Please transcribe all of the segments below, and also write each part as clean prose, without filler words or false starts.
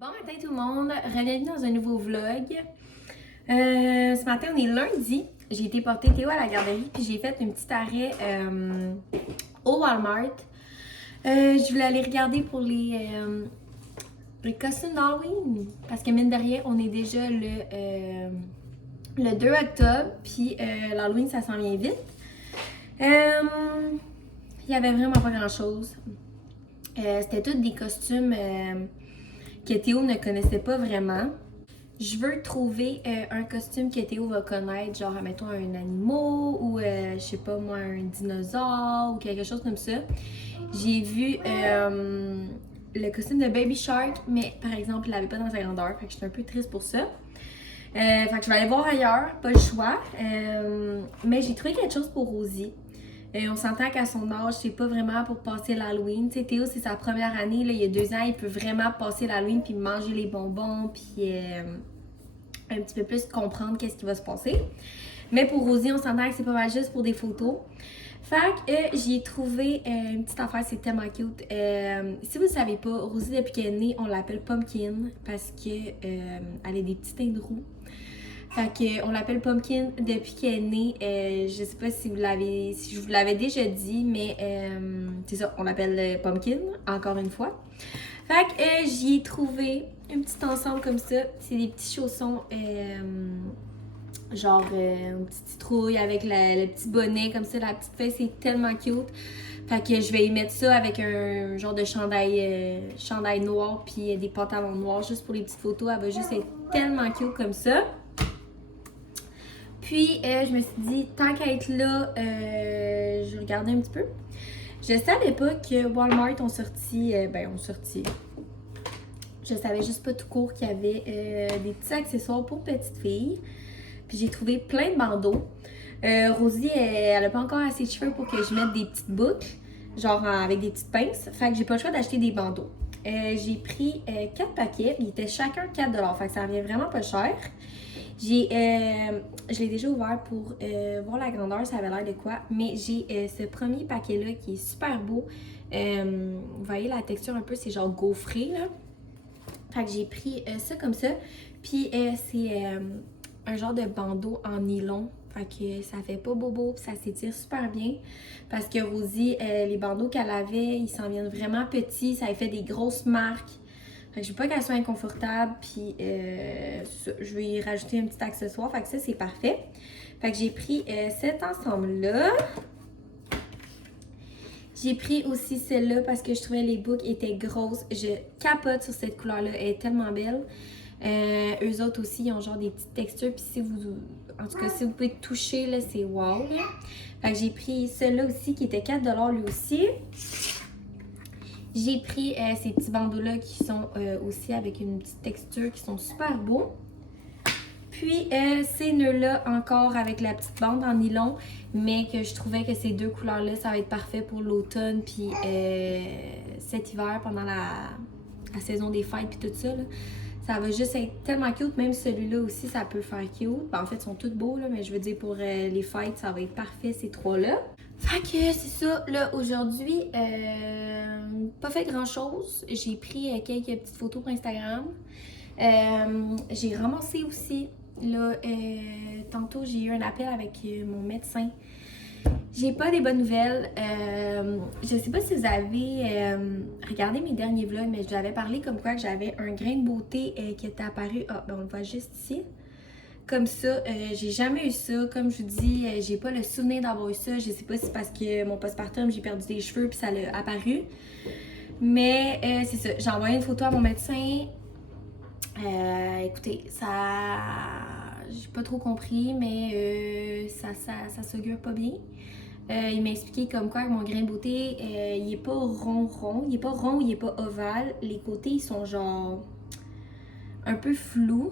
Bon matin tout le monde, bienvenue dans un nouveau vlog. Ce matin on est lundi, j'ai été porter Théo à la garderie puis j'ai fait un petit arrêt au Walmart. Je voulais aller regarder pour les costumes d'Halloween parce que mine de rien on est déjà le 2 octobre puis l'Halloween ça s'en vient vite. Il y avait vraiment pas grand chose. C'était tous des costumes que Théo ne connaissait pas vraiment. Je veux trouver un costume que Théo va connaître, genre, mettons, un animal ou, je sais pas moi, un dinosaure ou quelque chose comme ça. J'ai vu le costume de Baby Shark, mais par exemple, il l'avait pas dans sa grandeur, fait que j'étais un peu triste pour ça. Fait que je vais aller voir ailleurs, pas le choix. Mais j'ai trouvé quelque chose pour Rosie. On s'entend qu'à son âge, c'est pas vraiment pour passer l'Halloween. Tu sais, Théo, c'est sa première année, là, il y a 2 ans, il peut vraiment passer l'Halloween puis manger les bonbons puis un petit peu plus comprendre qu'est-ce qui va se passer. Mais pour Rosie, on s'entend que c'est pas mal juste pour des photos. Fait que j'y ai trouvé une petite affaire, c'est tellement cute. Si vous ne savez pas, Rosie, depuis qu'elle est née, on l'appelle Pumpkin parce que elle a des petits teintes de roux. Fait que on l'appelle Pumpkin depuis qu'elle est née. Je sais pas si je vous l'avais déjà dit, mais c'est ça, on l'appelle Pumpkin, encore une fois. Fait que j'y ai trouvé un petit ensemble comme ça. C'est des petits chaussons, genre une petite citrouille avec le petit bonnet comme ça, la petite fesse, c'est tellement cute. Fait que je vais y mettre ça avec un genre de chandail noir puis des pantalons noirs juste pour les petites photos. Elle va juste être tellement cute comme ça. Puis, je me suis dit, tant qu'à être là, je regardais un petit peu. Je savais pas que Walmart ont sorti. Je savais juste pas tout court qu'il y avait des petits accessoires pour petites filles. Puis j'ai trouvé plein de bandeaux. Rosie, elle a pas encore assez de cheveux pour que je mette des petites boucles, genre avec des petites pinces. Fait que j'ai pas le choix d'acheter des bandeaux. J'ai pris 4 paquets, ils étaient chacun 4$. Fait que ça revient vraiment pas cher. Je l'ai déjà ouvert pour voir la grandeur, ça avait l'air de quoi. Mais j'ai ce premier paquet-là qui est super beau. Vous voyez la texture un peu, c'est genre gaufré là. Fait que j'ai pris ça comme ça. Puis c'est un genre de bandeau en nylon. Fait que ça fait pas bobo, puis ça s'étire super bien. Parce que Rosie, les bandeaux qu'elle avait, ils s'en viennent vraiment petits. Ça a fait des grosses marques. Fait que je veux pas qu'elle soit inconfortable, puis je vais y rajouter un petit accessoire. Fait que ça, c'est parfait. Fait que j'ai pris cet ensemble-là. J'ai pris aussi celle-là parce que je trouvais les boucles étaient grosses. Je capote sur cette couleur-là, elle est tellement belle. Eux autres aussi, ils ont genre des petites textures. Puis si vous, en tout cas, si vous pouvez toucher, là, c'est wow. Là. Fait que j'ai pris celle-là aussi qui était 4$ lui aussi. J'ai pris ces petits bandeaux-là qui sont aussi avec une petite texture, qui sont super beaux. Puis ces nœuds-là encore avec la petite bande en nylon, mais que je trouvais que ces deux couleurs-là, ça va être parfait pour l'automne puis cet hiver pendant la saison des fêtes puis tout ça. Là. Ça va juste être tellement cute, même celui-là aussi, ça peut faire cute. Ben, en fait, ils sont tous beaux, là, mais je veux dire pour les fêtes, ça va être parfait ces trois-là. Fait que c'est ça, là, aujourd'hui, pas fait grand-chose. J'ai pris quelques petites photos pour Instagram. J'ai ramassé aussi, là, tantôt j'ai eu un appel avec mon médecin. J'ai pas des bonnes nouvelles. Je sais pas si vous avez regardé mes derniers vlogs, mais je vous avais parlé comme quoi que j'avais un grain de beauté qui était apparu. Ah, ben on le voit juste ici. Comme ça, j'ai jamais eu ça. Comme je vous dis, j'ai pas le souvenir d'avoir eu ça. Je sais pas si c'est parce que mon postpartum, j'ai perdu des cheveux puis ça l'a apparu. Mais c'est ça. J'ai envoyé une photo à mon médecin. Écoutez, ça. J'ai pas trop compris, mais ça s'augure pas bien. Il m'a expliqué comme quoi que mon grain de beauté, il est pas rond. Il est pas rond, il est pas ovale. Les côtés, ils sont genre un peu flous.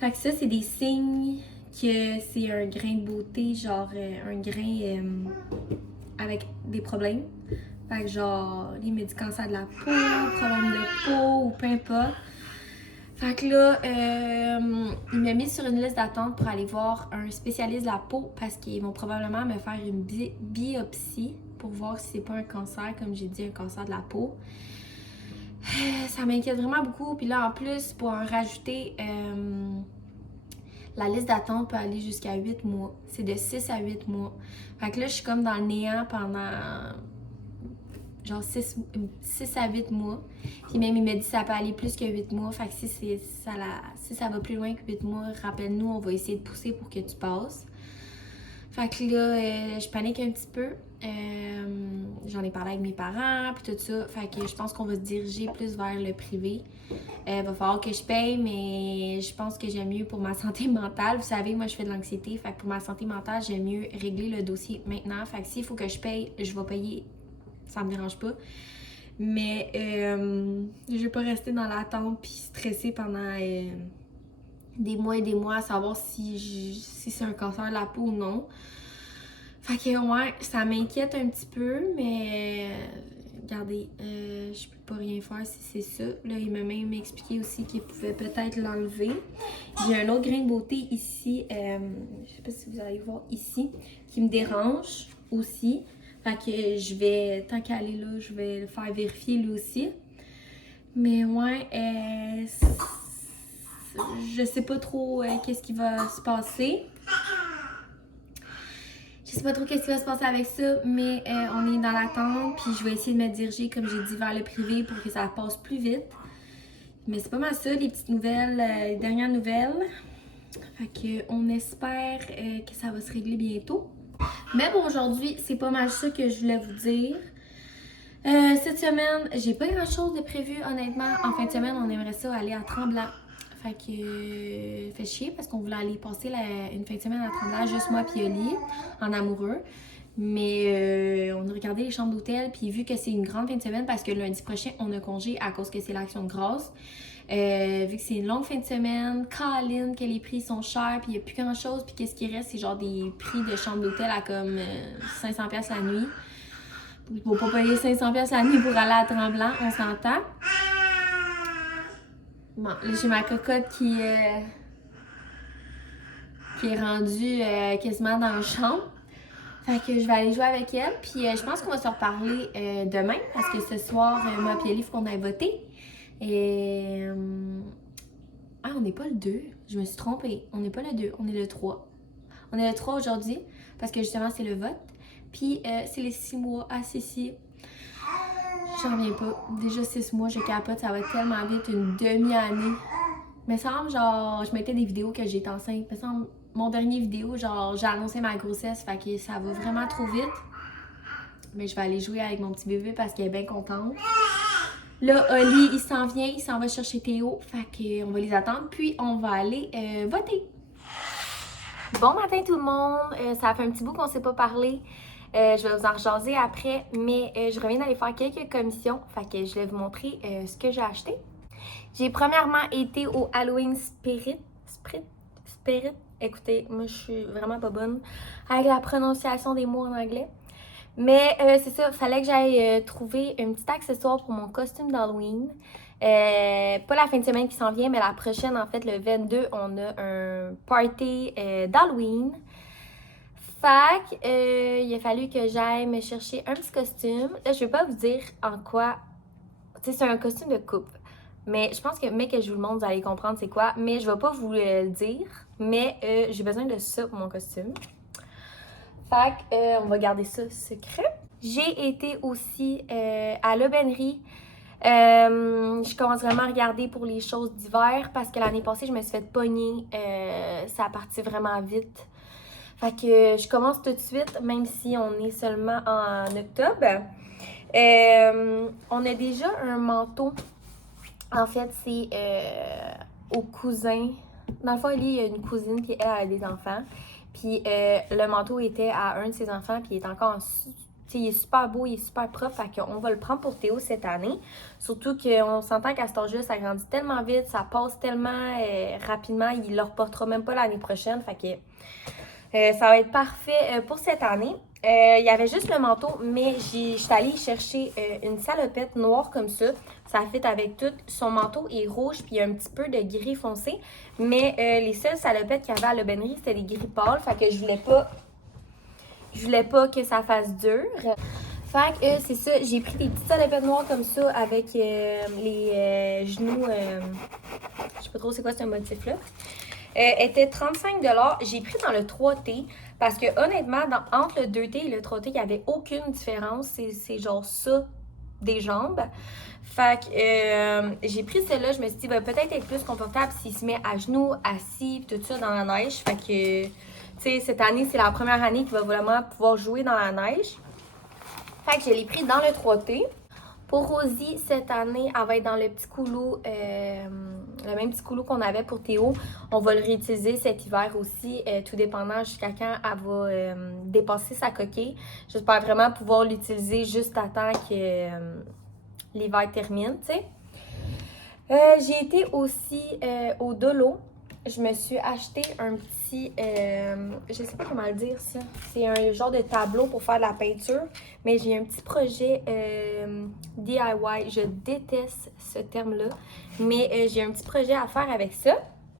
Fait que ça, c'est des signes que c'est un grain de beauté, genre un grain avec des problèmes. Fait que genre, il m'a dit cancer de la peau, problème de peau ou peu importe. Fait que là, il m'a mis sur une liste d'attente pour aller voir un spécialiste de la peau parce qu'ils vont probablement me faire une biopsie pour voir si c'est pas un cancer, comme j'ai dit, un cancer de la peau. Ça m'inquiète vraiment beaucoup. Puis là, en plus, pour en rajouter, la liste d'attente peut aller jusqu'à 8 mois. C'est de 6 à 8 mois. Fait que là, je suis comme dans le néant pendant genre 6 à 8 mois. Puis même, il m'a dit que ça peut aller plus que 8 mois. Fait que si ça va plus loin que 8 mois, rappelle-nous, on va essayer de pousser pour que tu passes. Fait que là, je panique un petit peu. J'en ai parlé avec mes parents, puis tout ça. Fait que je pense qu'on va se diriger plus vers le privé. Va falloir que je paye, mais je pense que j'aime mieux pour ma santé mentale. Vous savez, moi, je fais de l'anxiété. Fait que pour ma santé mentale, j'aime mieux régler le dossier maintenant. Fait que s'il faut que je paye, je vais payer. Ça me dérange pas. Mais je vais pas rester dans l'attente puis stresser pendant des mois et des mois à savoir si c'est un cancer de la peau ou non. Fait que ouais, ça m'inquiète un petit peu, mais regardez, je peux pas rien faire si c'est ça. Là, il m'a même expliqué aussi qu'il pouvait peut-être l'enlever. J'ai un autre grain de beauté ici, je sais pas si vous allez voir ici, qui me dérange aussi. Fait que je vais, tant qu'elle est là, je vais le faire vérifier lui aussi. Mais ouais, je sais pas trop qu'est-ce qui va se passer. Je sais pas trop qu'est-ce qui va se passer avec ça, mais on est dans l'attente, puis je vais essayer de me diriger, comme j'ai dit, vers le privé pour que ça passe plus vite. Mais c'est pas mal ça, les petites nouvelles, les dernières nouvelles. Fait que on espère que ça va se régler bientôt. Mais pour aujourd'hui, c'est pas mal ça que je voulais vous dire. Cette semaine, j'ai pas grand chose de prévu, honnêtement. En fin de semaine, on aimerait ça aller à Tremblant. Fait que fait chier parce qu'on voulait aller passer une fin de semaine à Tremblant, juste moi et Oli, en amoureux. Mais on a regardé les chambres d'hôtel, puis vu que c'est une grande fin de semaine, parce que lundi prochain, on a congé à cause que c'est l'Action de grâce. Vu que c'est une longue fin de semaine, Colin, que les prix sont chers, puis il n'y a plus grand chose, puis qu'est-ce qui reste, c'est genre des prix de chambre d'hôtel à comme 500$ la nuit. Il faut pas payer 500$ la nuit pour aller à Tremblant, on s'entend. Bon, là j'ai ma cocotte qui est rendue quasiment dans la chambre. Fait que je vais aller jouer avec elle, puis je pense qu'on va se reparler demain, parce que ce soir, moi et Ellie, il faut qu'on aille voter. Et... Ah, on n'est pas le 2. Je me suis trompée. On n'est pas le 2, on est le 3. On est le 3 aujourd'hui parce que justement, c'est le vote. Puis, c'est les 6 mois à Sissi. J'en reviens pas. Déjà 6 mois, je capote. Ça va tellement vite. Une demi-année. Mais ça semble, genre, je mettais des vidéos que j'étais enceinte. Mais semble, mon dernier vidéo, genre, j'ai annoncé ma grossesse. Fait que ça va vraiment trop vite. Mais je vais aller jouer avec mon petit bébé parce qu'elle est bien contente. Là, Oli, il s'en vient, il s'en va chercher Théo. Fait qu'on va les attendre, puis on va aller voter. Bon matin tout le monde, ça fait un petit bout qu'on ne s'est pas parlé. Je vais vous en rejaser après, mais je reviens d'aller faire quelques commissions. Fait que je vais vous montrer ce que j'ai acheté. J'ai premièrement été au Halloween Spirit. Écoutez, moi je suis vraiment pas bonne avec la prononciation des mots en anglais. Mais c'est ça, fallait que j'aille trouver un petit accessoire pour mon costume d'Halloween. Pas la fin de semaine qui s'en vient, mais la prochaine, en fait, le 22, on a un party d'Halloween. Fait il a fallu que j'aille me chercher un petit costume. Là, je vais pas vous dire en quoi... Tu sais, c'est un costume de coupe. Mais je pense que, mais que je vous le montre, vous allez comprendre c'est quoi. Mais je vais pas vous le dire. Mais j'ai besoin de ça pour mon costume. Fait on va garder ça secret. J'ai été aussi à l'aubainerie. Je commence vraiment à regarder pour les choses d'hiver parce que l'année passée, je me suis fait pogner. Ça a parti vraiment vite. Fait que je commence tout de suite, même si on est seulement en octobre. On a déjà un manteau. En fait, c'est au cousin. Dans le fond, il y a une cousine qui, elle, a des enfants. Puis le manteau était à un de ses enfants, puis il est encore il est super beau, il est super propre, fait qu'on va le prendre pour Théo cette année. Surtout qu'on s'entend qu'à cet âge-là, ça grandit tellement vite, ça passe tellement rapidement, il le reportera même pas l'année prochaine, fait que ça va être parfait pour cette année. Il y avait juste le manteau, mais je suis allée chercher une salopette noire comme ça. Ça fit avec tout. Son manteau est rouge, puis il y a un petit peu de gris foncé. Mais les seules salopettes qu'il y avait à l'aubainerie, c'était des gris pâles. Fait que je voulais pas que ça fasse dur. Fait que c'est ça, j'ai pris des petites salopettes noires comme ça avec les genoux, je sais pas trop c'est quoi ce motif-là. Était 35$. J'ai pris dans le 3T parce que honnêtement, entre le 2T et le 3T, il n'y avait aucune différence. C'est genre ça des jambes. Fait que j'ai pris celle-là, je me suis dit, va peut-être être plus confortable s'il se met à genoux, assis, tout ça dans la neige. Fait que, tu sais, cette année, c'est la première année qu'il va vraiment pouvoir jouer dans la neige. Fait que je l'ai pris dans le 3T. Pour Rosie, cette année, elle va être dans le petit coulou, le même petit coulou qu'on avait pour Théo. On va le réutiliser cet hiver aussi, tout dépendant jusqu'à quand elle va dépasser sa coquille. J'espère vraiment pouvoir l'utiliser juste à temps que l'hiver termine, tu sais. J'ai été aussi au Dolo. Je me suis acheté un petit, je sais pas comment le dire ça, c'est un genre de tableau pour faire de la peinture, mais j'ai un petit projet DIY, je déteste ce terme-là, mais j'ai un petit projet à faire avec ça.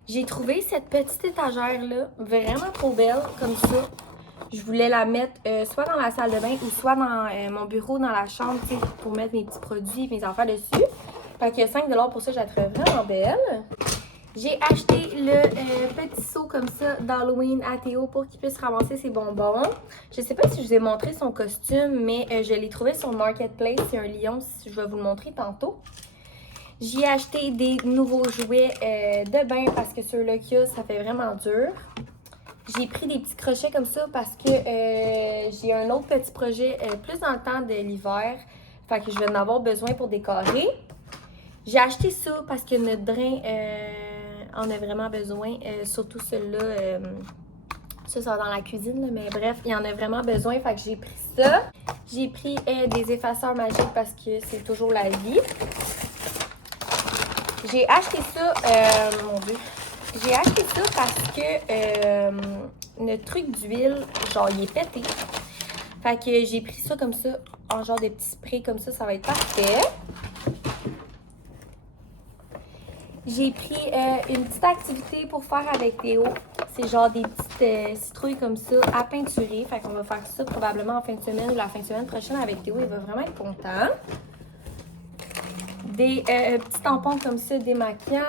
J'ai trouvé cette petite étagère-là vraiment trop belle, comme ça. Je voulais la mettre soit dans la salle de bain ou soit dans mon bureau, dans la chambre, tu sais, pour mettre mes petits produits, mes affaires dessus. Fait que 5$ pour ça, je la trouve vraiment belle. J'ai acheté le petit seau comme ça d'Halloween à Théo pour qu'il puisse ramasser ses bonbons. Je sais pas si je vous ai montré son costume, mais je l'ai trouvé sur Marketplace. C'est un lion, je vais vous le montrer tantôt. J'ai acheté des nouveaux jouets de bain parce que ceux-là qu'il y a, ça fait vraiment dur. J'ai pris des petits crochets comme ça parce que j'ai un autre petit projet plus dans le temps de l'hiver. Fait que je vais en avoir besoin pour décorer. J'ai acheté ça parce que notre drain en a vraiment besoin, surtout celui-là, ça va dans la cuisine, là, mais bref, il en a vraiment besoin, fait que j'ai pris ça. J'ai pris des effaceurs magiques parce que c'est toujours la vie. J'ai acheté ça, mon Dieu, j'ai acheté ça parce que notre truc d'huile, genre, il est pété. Fait que j'ai pris ça comme ça, en genre de petits sprays comme ça va être parfait. J'ai pris une petite activité pour faire avec Théo. C'est genre des petites citrouilles comme ça à peinturer. Fait qu'on va faire ça probablement en fin de semaine ou la fin de semaine prochaine avec Théo. Il va vraiment être content. Des petits tampons comme ça démaquillants.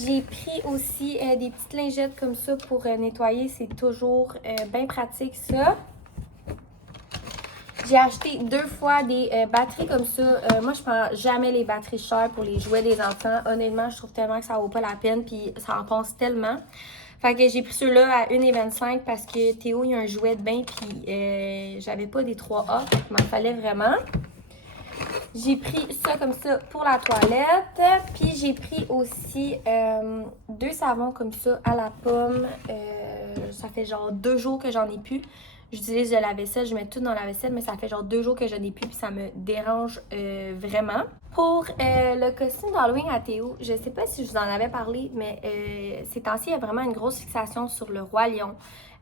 J'ai pris aussi des petites lingettes comme ça pour nettoyer. C'est toujours bien pratique ça. J'ai acheté 2 fois des batteries comme ça. Moi, je prends jamais les batteries chères pour les jouets des enfants. Honnêtement, je trouve tellement que ça vaut pas la peine, puis ça en pense tellement. Fait que j'ai pris ceux-là à 1,25 parce que Théo, il y a un jouet de bain, puis j'avais pas des 3A, il m'en fallait vraiment. J'ai pris ça comme ça pour la toilette. Puis j'ai pris aussi 2 savons comme ça à la pomme. Ça fait genre 2 jours que j'en ai plus. J'utilise de la vaisselle, je mets tout dans la vaisselle, mais ça fait genre 2 jours que je n'ai plus, puis ça me dérange vraiment. Pour le costume d'Halloween à Théo, je sais pas si je vous en avais parlé, mais ces temps-ci, il y a vraiment une grosse fixation sur le Roi Lion.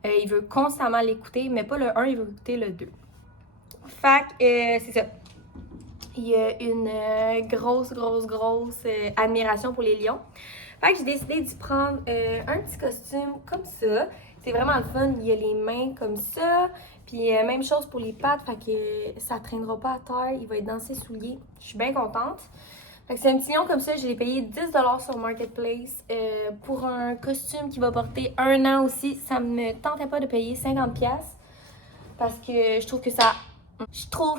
Il veut constamment l'écouter, mais pas le 1, il veut écouter le 2. Fait que c'est ça. Il y a une grosse admiration pour les lions. Fait que j'ai décidé d'y prendre un petit costume comme ça. C'est vraiment le fun. Il y a les mains comme ça. Puis même chose pour les pattes. Fait que ça traînera pas à terre. Il va être dans ses souliers. Je suis bien contente. Fait que c'est un petit lion comme ça. Je l'ai payé 10$ sur Marketplace pour un costume qui va porter 1 an aussi. Ça me tentait pas de payer 50$. Parce que je trouve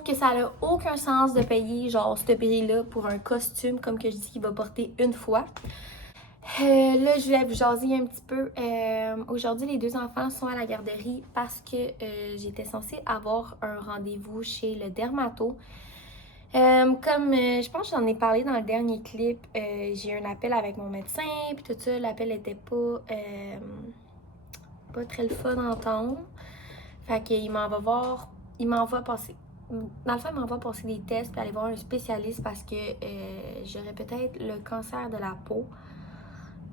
que ça n'a aucun sens de payer genre ce prix-là pour un costume comme que je dis qu'il va porter une fois. Là, je voulais vous jaser un petit peu. Aujourd'hui, les 2 enfants sont à la garderie parce que j'étais censée avoir un rendez-vous chez le dermato. Comme je pense que j'en ai parlé dans le dernier clip, j'ai eu un appel avec mon médecin, puis tout ça, l'appel était pas très le fun à entendre. Fait qu'il m'envoie passer. Dans le fond, il m'envoie passer des tests puis aller voir un spécialiste parce que j'aurais peut-être le cancer de la peau.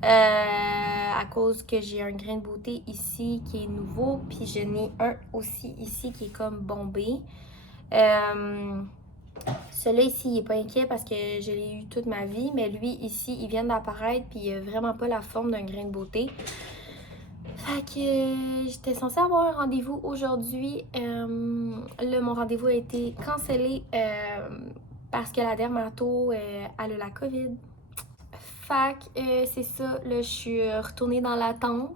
À cause que j'ai un grain de beauté ici qui est nouveau, puis j'en ai un aussi ici qui est comme bombé. Celui-là ici, il est pas inquiet parce que je l'ai eu toute ma vie, mais lui ici, il vient d'apparaître puis il a vraiment pas la forme d'un grain de beauté. Fait que j'étais censée avoir un rendez-vous aujourd'hui. Là, mon rendez-vous a été cancellé parce que la dermato, elle a la COVID. Fait que c'est ça, là, je suis retournée dans l'attente.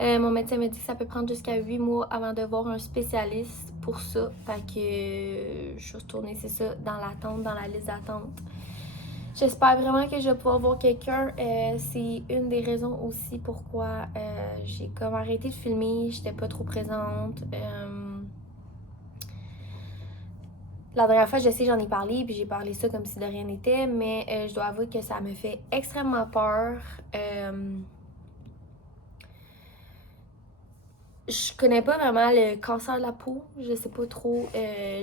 Mon médecin m'a dit que ça peut prendre jusqu'à 8 mois avant de voir un spécialiste pour ça. Fait que je suis retournée, c'est ça, dans l'attente, dans la liste d'attente. J'espère vraiment que je vais pouvoir voir quelqu'un. C'est une des raisons aussi pourquoi j'ai comme arrêté de filmer. J'étais pas trop présente. La dernière fois, je sais, j'en ai parlé, puis j'ai parlé ça comme si de rien n'était, mais je dois avouer que ça me fait extrêmement peur. Je connais pas vraiment le cancer de la peau. Je sais pas trop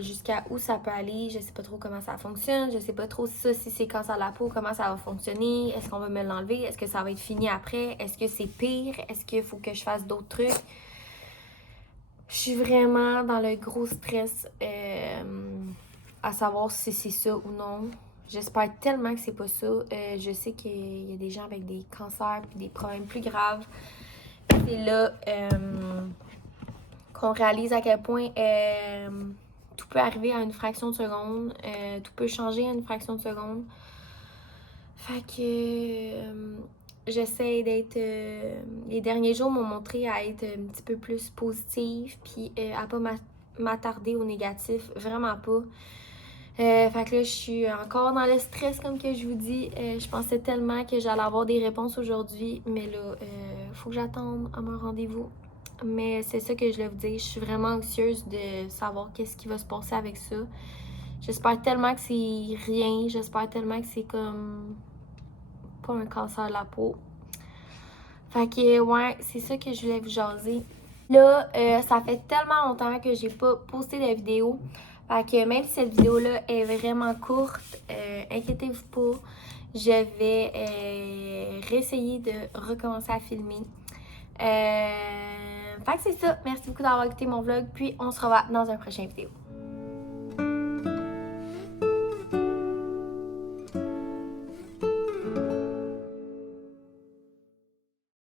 jusqu'à où ça peut aller. Je sais pas trop comment ça fonctionne. Je sais pas trop ça, si c'est cancer de la peau, comment ça va fonctionner. Est-ce qu'on va me l'enlever? Est-ce que ça va être fini après? Est-ce que c'est pire? Est-ce qu'il faut que je fasse d'autres trucs? Je suis vraiment dans le gros stress à savoir si c'est ça ou non. J'espère tellement que c'est pas ça. Je sais qu'il y a des gens avec des cancers et des problèmes plus graves. C'est là qu'on réalise à quel point tout peut arriver à une fraction de seconde. Tout peut changer à une fraction de seconde. Fait que j'essaie d'être... les derniers jours m'ont montré à être un petit peu plus positive puis à pas m'attarder au négatif. Vraiment pas. Fait que là, je suis encore dans le stress, comme que je vous dis. Je pensais tellement que j'allais avoir des réponses aujourd'hui, mais là, faut que j'attende à mon rendez-vous. Mais c'est ça que je voulais vous dire. Je suis vraiment anxieuse de savoir qu'est-ce qui va se passer avec ça. J'espère tellement que c'est rien. J'espère tellement que c'est comme pas un cancer de la peau. Fait que, ouais, c'est ça que je voulais vous jaser. Là, ça fait tellement longtemps que j'ai pas posté de vidéo. Fait que même si cette vidéo-là est vraiment courte, inquiétez-vous pas. Je vais réessayer de recommencer à filmer. Fait que c'est ça. Merci beaucoup d'avoir écouté mon vlog. Puis on se revoit dans un prochain vidéo.